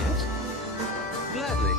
Yes? Gladly.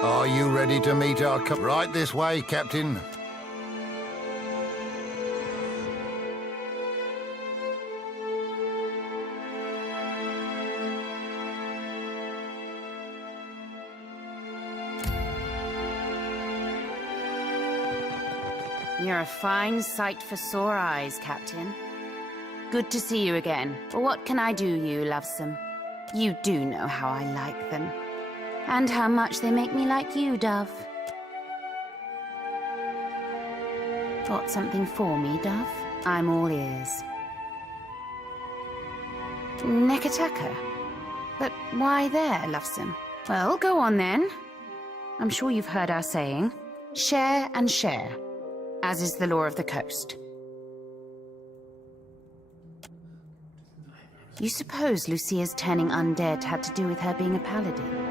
Are you ready to meet our Right this way, Captain. You're a fine sight for sore eyes, Captain. Good to see you again. But what can I do you, lovesome? You do know how I like them. And how much they make me like you, Dove. Got something for me, Dove? I'm all ears. Neketaka? But why there, lovesome? Well, go on then. I'm sure you've heard our saying. Share and share, as is the law of the coast. You suppose Lucia's turning undead had to do with her being a paladin,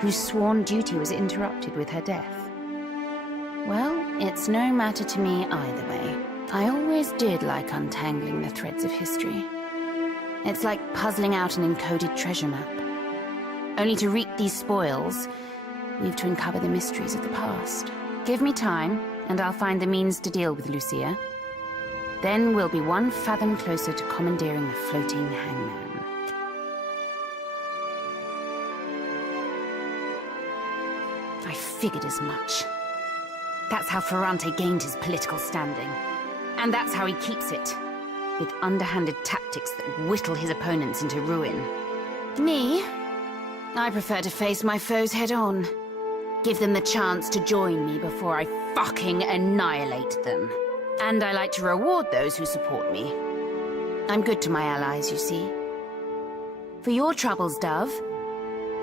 whose sworn duty was interrupted with her death? Well, it's no matter to me either way. I always did like untangling the threads of history. It's like puzzling out an encoded treasure map. Only to reap these spoils, we've to uncover the mysteries of the past. Give me time, and I'll find the means to deal with Lucia. Then we'll be one fathom closer to commandeering the floating hangman. I figured as much. That's how Ferrante gained his political standing. And that's how he keeps it. with underhanded tactics that whittle his opponents into ruin. Me? I prefer to face my foes head-on. Give them the chance to join me before I fucking annihilate them. And I like to reward those who support me. I'm good to my allies, you see. For your troubles, Dove,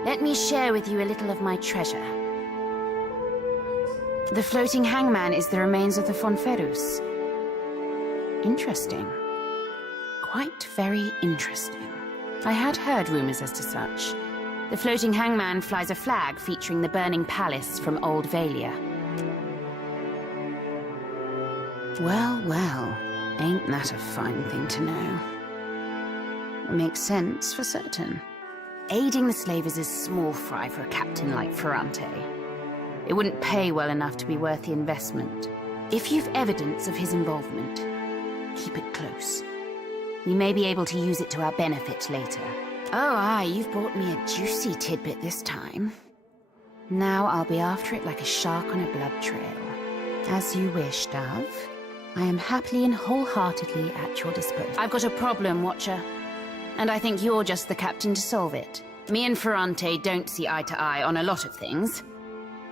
let me share with you a little of my treasure. The floating hangman is the remains of the Fonferus. Interesting. Quite very interesting. I had heard rumors as to such. The floating hangman flies a flag featuring the burning palace from Old Valia. Well, well, ain't that a fine thing to know? It makes sense for certain. Aiding the slavers is small fry for a captain like Ferrante. It wouldn't pay well enough to be worth the investment. If you've evidence of his involvement, keep it close. We may be able to use it to our benefit later. Oh, aye, you've brought me a juicy tidbit this time. Now I'll be after it like a shark on a blood trail. As you wish, Dove. I am happily and wholeheartedly at your disposal. I've got a problem, Watcher. And I think you're just the captain to solve it. Me and Ferrante don't see eye to eye on a lot of things.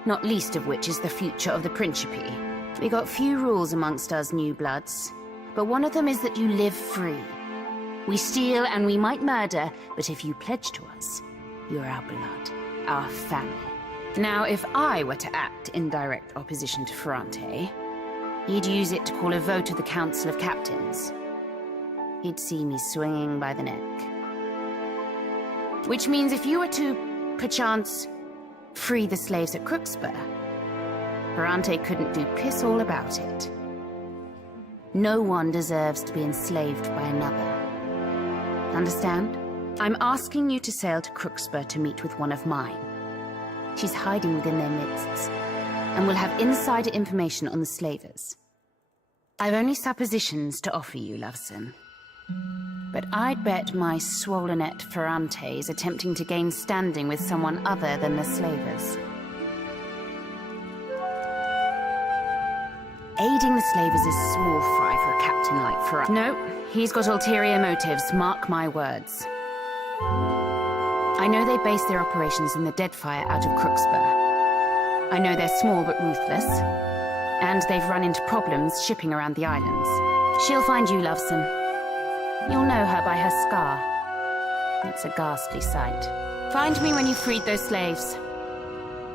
Not least of which is the future of the Principe. We got few rules amongst us new bloods. But one of them is that you live free. We steal and we might murder, but if you pledge to us, you're our blood, our family. Now, if I were to act in direct opposition to Ferrante, he'd use it to call a vote of the Council of Captains. He'd see me swinging by the neck. Which means if you were to, perchance, free the slaves at Crooksburg, Ferrante couldn't do piss all about it. No one deserves to be enslaved by another. Understand? I'm asking you to sail to Crooksburg to meet with one of mine. She's hiding within their midst, and will have insider information on the slavers. I've only suppositions to offer you, Loveson. But I'd bet my swollenette Ferrante is attempting to gain standing with someone other than the slavers. Aiding the slavers is small fry for a captain like Ferrante. No, he's got ulterior motives, mark my words. I know they base their operations in the Deadfire out of Crooksburg. I know they're small but ruthless, and they've run into problems shipping around the islands. She'll find you, Loveson. You'll know her by her scar. It's a ghastly sight. Find me when you've freed those slaves.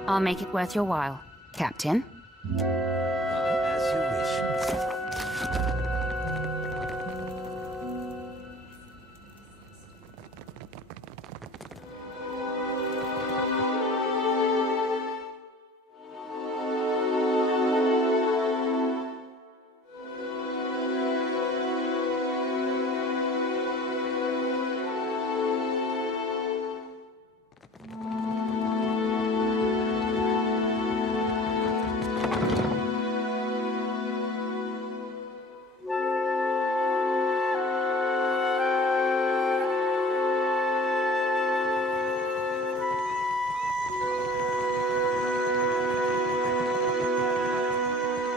I'll make it worth your while, Captain. As you wish.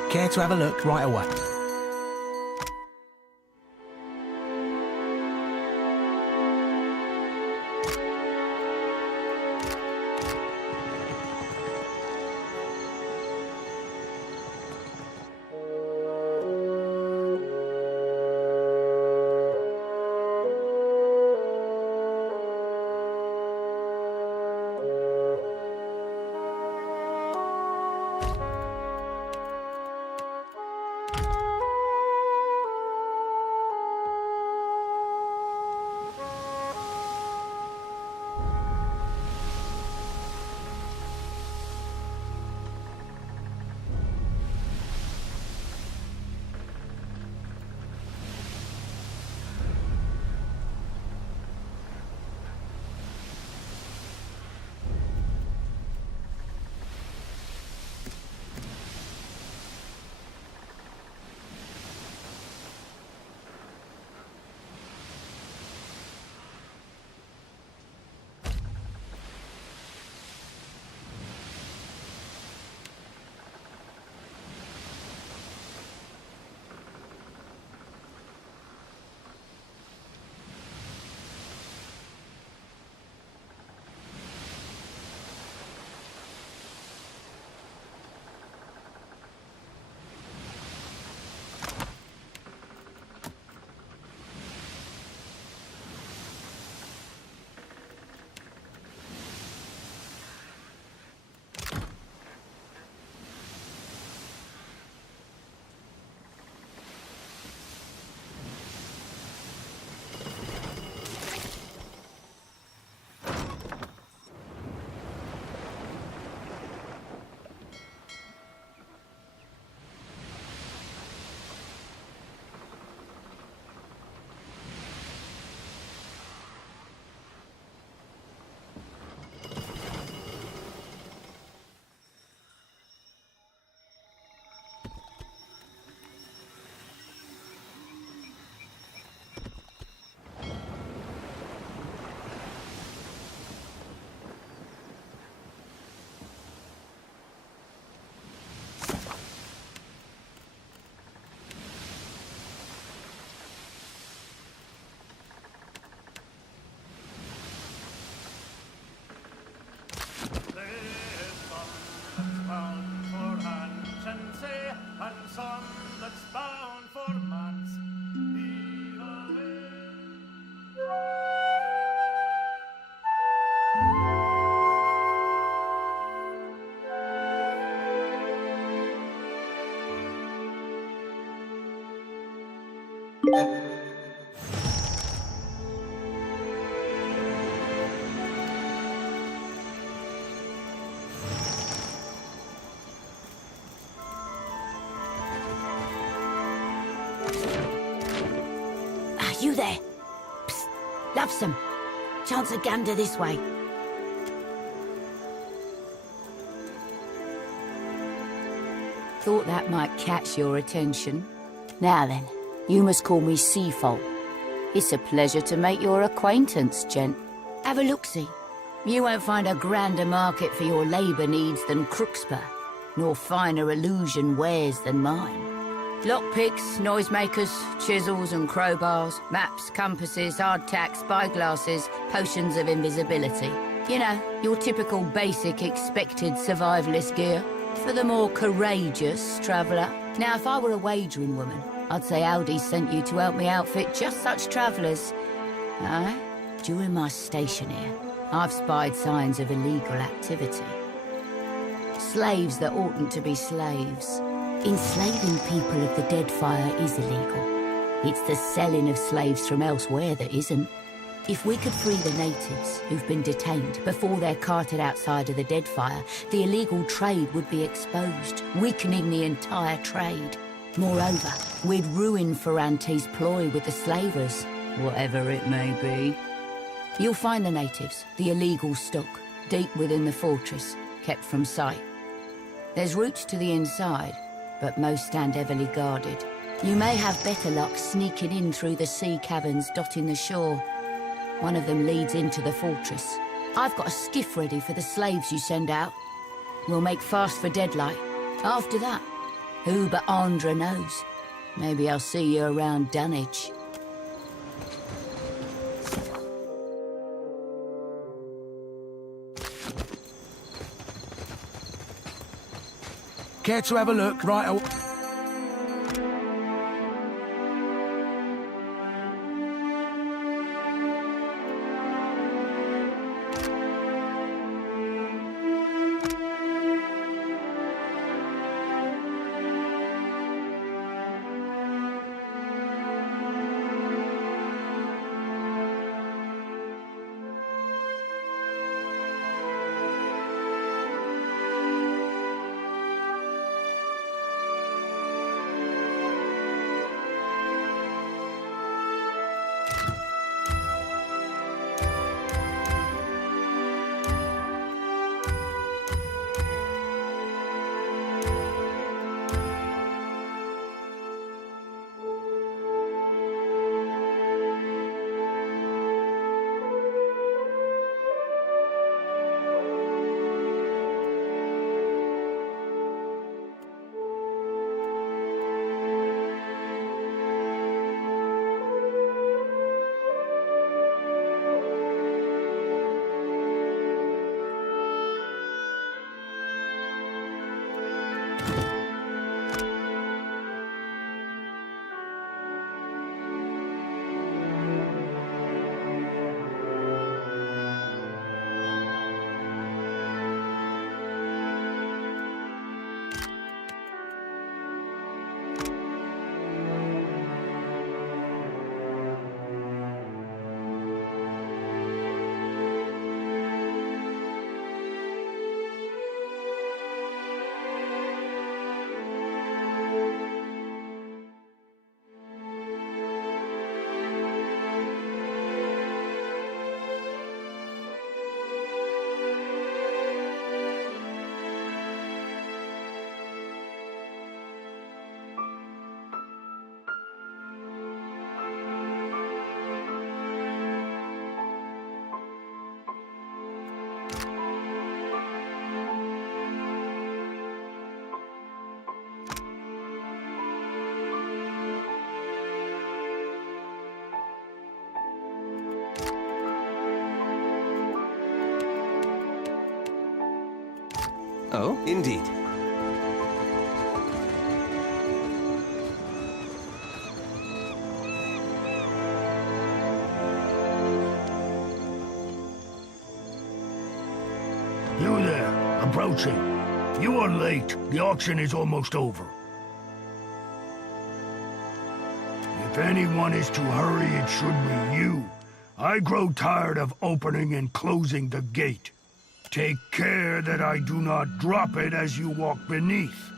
Care to have a look right away? Lovesome. Chance a gander this way. Thought that might catch your attention. Now then, you must call me Seafold. It's a pleasure to make your acquaintance, gent. Have a look-see. You won't find a grander market for your labour needs than Crooksburg, nor finer illusion wares than mine. Lockpicks, noisemakers, chisels and crowbars, maps, compasses, hardtacks, spyglasses, potions of invisibility. You know, your typical basic expected survivalist gear. For the more courageous traveller. Now, if I were a wagering woman, I'd say Aldi sent you to help me outfit just such travellers. Aye, during my station here, I've spied signs of illegal activity. Slaves that oughtn't to be slaves. Enslaving people of the Deadfire is illegal. It's the selling of slaves from elsewhere that isn't. If we could free the natives who've been detained before they're carted outside of the Deadfire, the illegal trade would be exposed, weakening the entire trade. Moreover, we'd ruin Ferrante's ploy with the slavers, whatever it may be. You'll find the natives, the illegal stock, deep within the fortress, kept from sight. There's routes to the inside, but most stand heavily guarded. You may have better luck sneaking in through the sea caverns dotting the shore. One of them leads into the fortress. I've got a skiff ready for the slaves you send out. We'll make fast for Deadlight. After that, who but Andra knows? Maybe I'll see you around Dunwich. Care to have a look? Right. Oh, indeed. You there, approaching. You are late. The auction is almost over. If anyone is to hurry, it should be you. I grow tired of opening and closing the gate. Take care that I do not drop it as you walk beneath.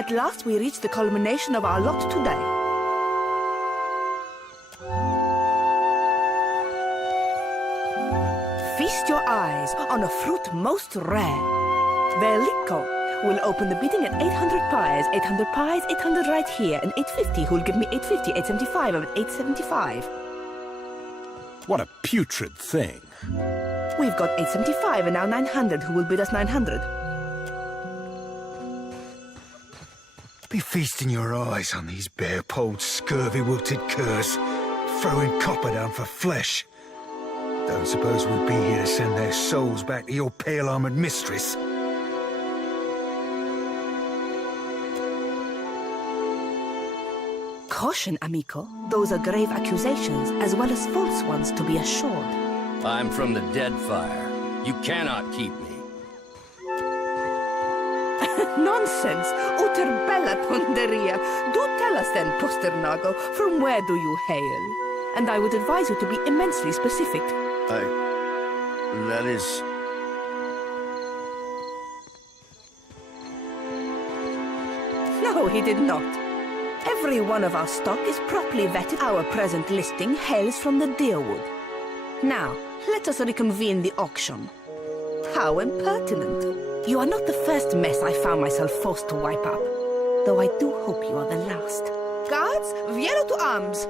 At last we reach the culmination of our lot today. Feast your eyes on a fruit most rare. Veliko will open the bidding at 800 pies, 800 pies, 800 right here, and 850, who'll give me 850, 875, I'm at 875. What a putrid thing. We've got 875 and now 900, who will bid us 900? Be feasting your eyes on these bare-polled, scurvy-wilted curs, throwing copper down for flesh. Don't suppose we'd be here to send their souls back to your pale-armored mistress. Caution, amico. Those are grave accusations, as well as false ones, to be assured. I'm from the Deadfire. You cannot keep me. Nonsense! Uter bella tonderia! Do tell us then, Posternago, from where do you hail? And I would advise you to be immensely specific. That is... No, he did not. Every one of our stock is properly vetted. Our present listing hails from the Deerwood. Now, let us reconvene the auction. How impertinent. You are not the first mess I found myself forced to wipe up. Though I do hope you are the last. Guards, Viero to arms!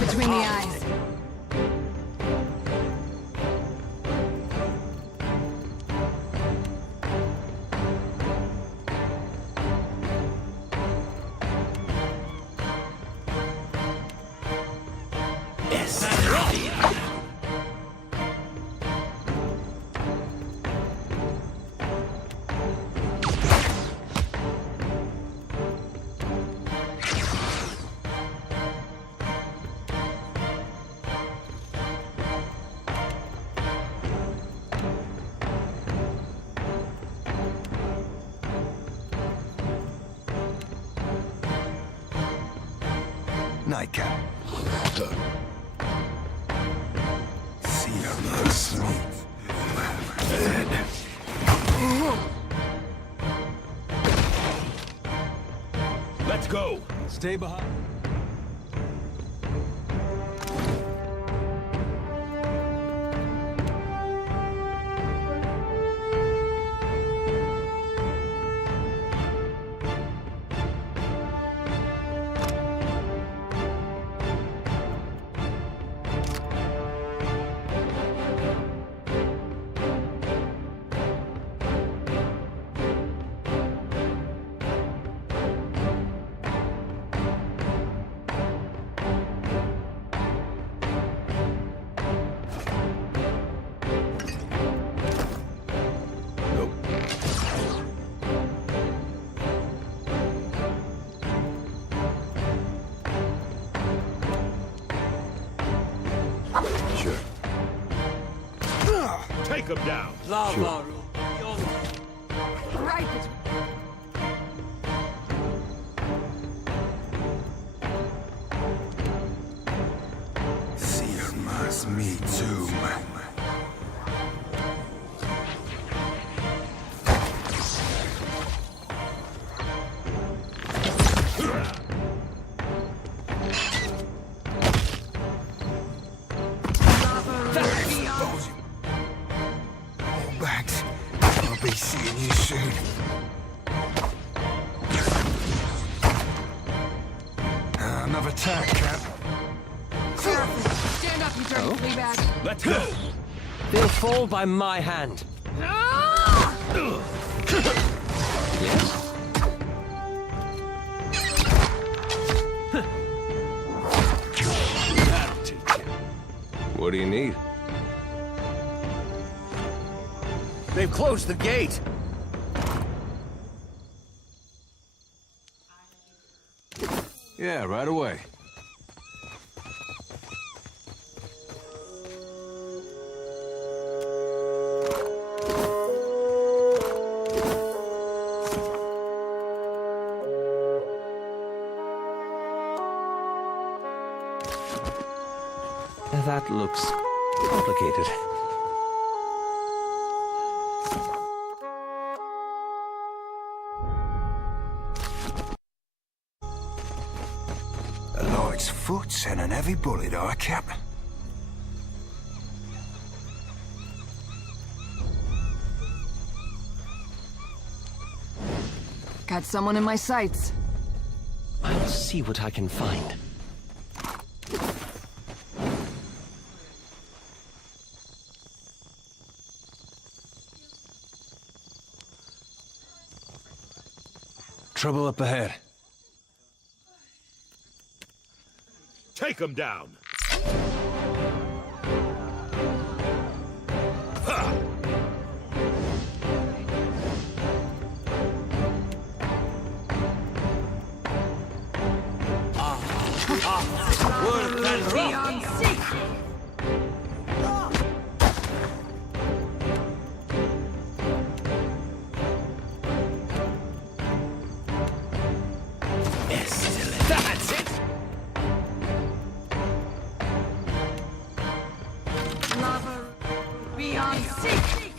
Between the eyes. Nightcap. See her sleep. Dead. Let's go. Stay behind. Take him down. Lava. Right. See her mas me too. Bags. I'll be seeing you soon. You turn to Fleabag. Let's go! They'll fall by my hand. Yes? That'll teach you. What do you need? They've closed the gate. Yeah, right away. That looks complicated. A light's foot and an heavy bullet, I cap. Got someone in my sights. I'll see what I can find. Trouble up ahead. Take him down! That's it! Lover, beyond seek.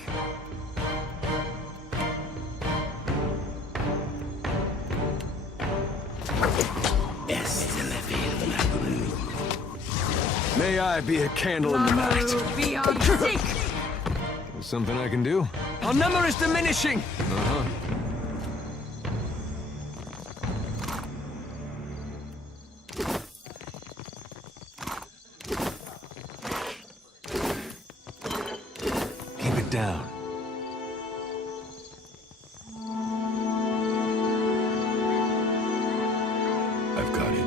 May I be a candle in the night. Lover, beyond seek. Something I can do? Our number is diminishing! Uh-huh. Keep it down. I've got it.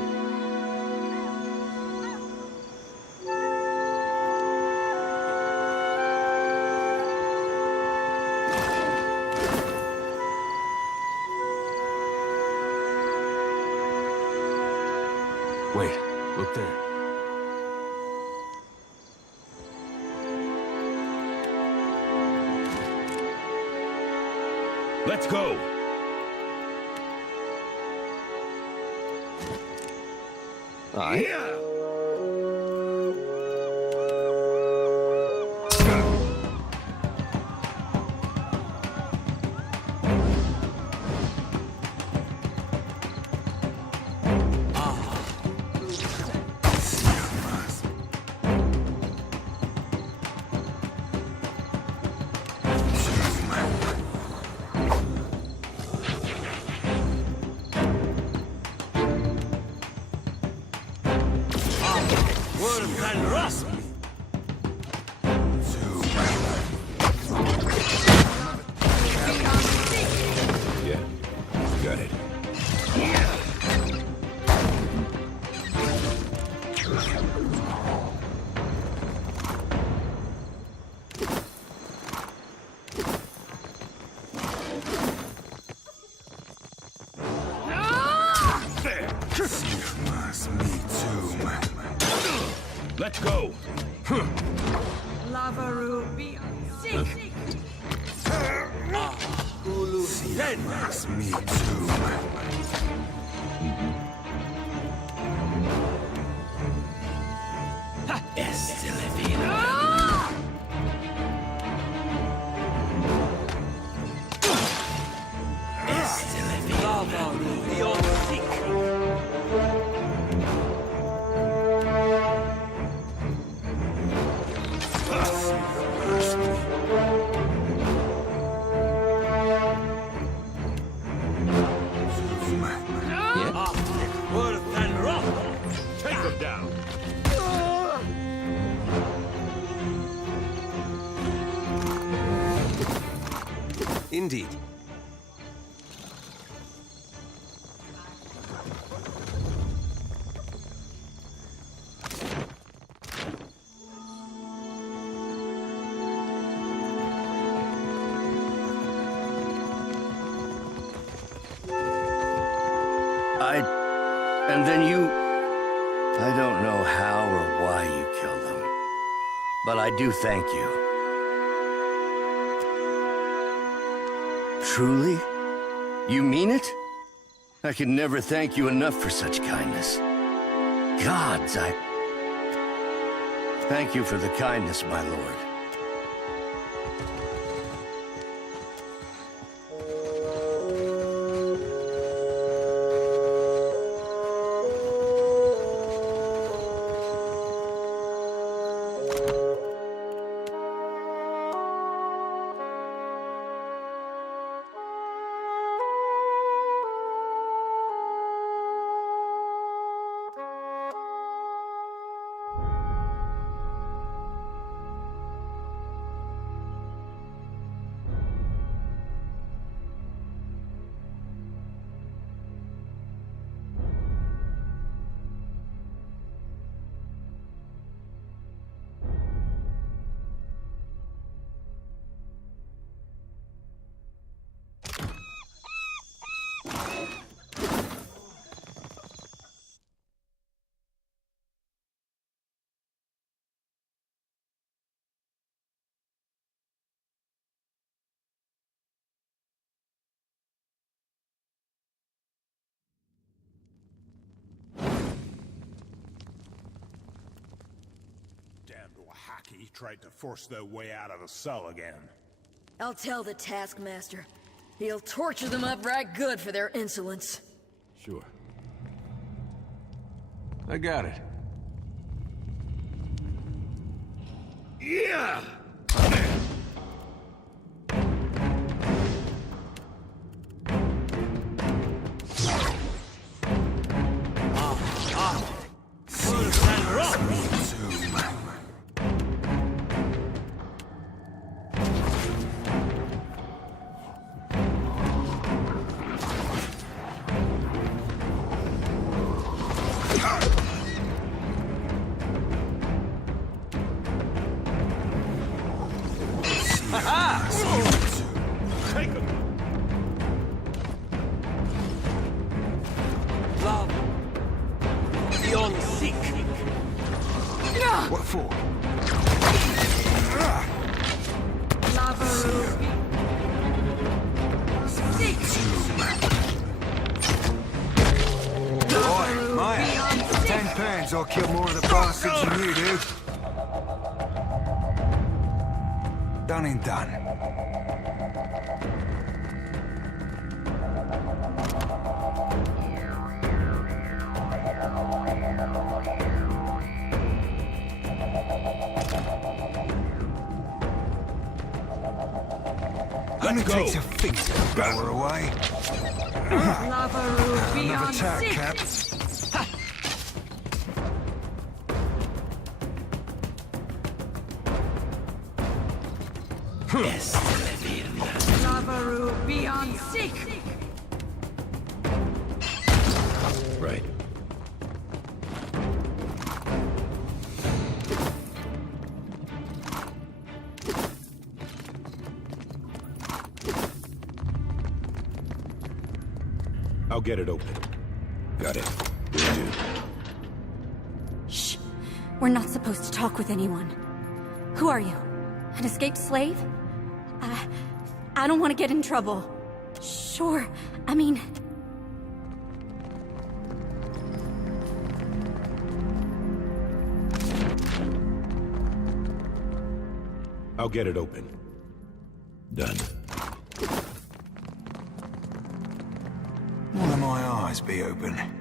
Wait, look there. Let's go! Aye? Yeah! Yeah, got it. Let's go! Lover, beyond seek. Me too. Take him down! Indeed. And then you... I don't know how or why you killed them. But I do thank you. Truly? You mean it? I can never thank you enough for such kindness. Gods, I... Thank you for the kindness, my lord. Damned Wahaki tried to force their way out of the cell again. I'll tell the Taskmaster. He'll torture them up right good for their insolence. Sure. I got it. Yeah! What for? Oi, Maya. 10 pounds, I'll kill more of the bastards than you do. Done and done. Only takes a finger to blow her away. Another attack, Cap. Yes. Lavaru, be on sick! Right. I'll get it open. Got it. Will do. Shh. We're not supposed to talk with anyone. Who are you? An escaped slave? I don't want to get in trouble. Sure. I mean... I'll get it open. Done. One of my eyes be open.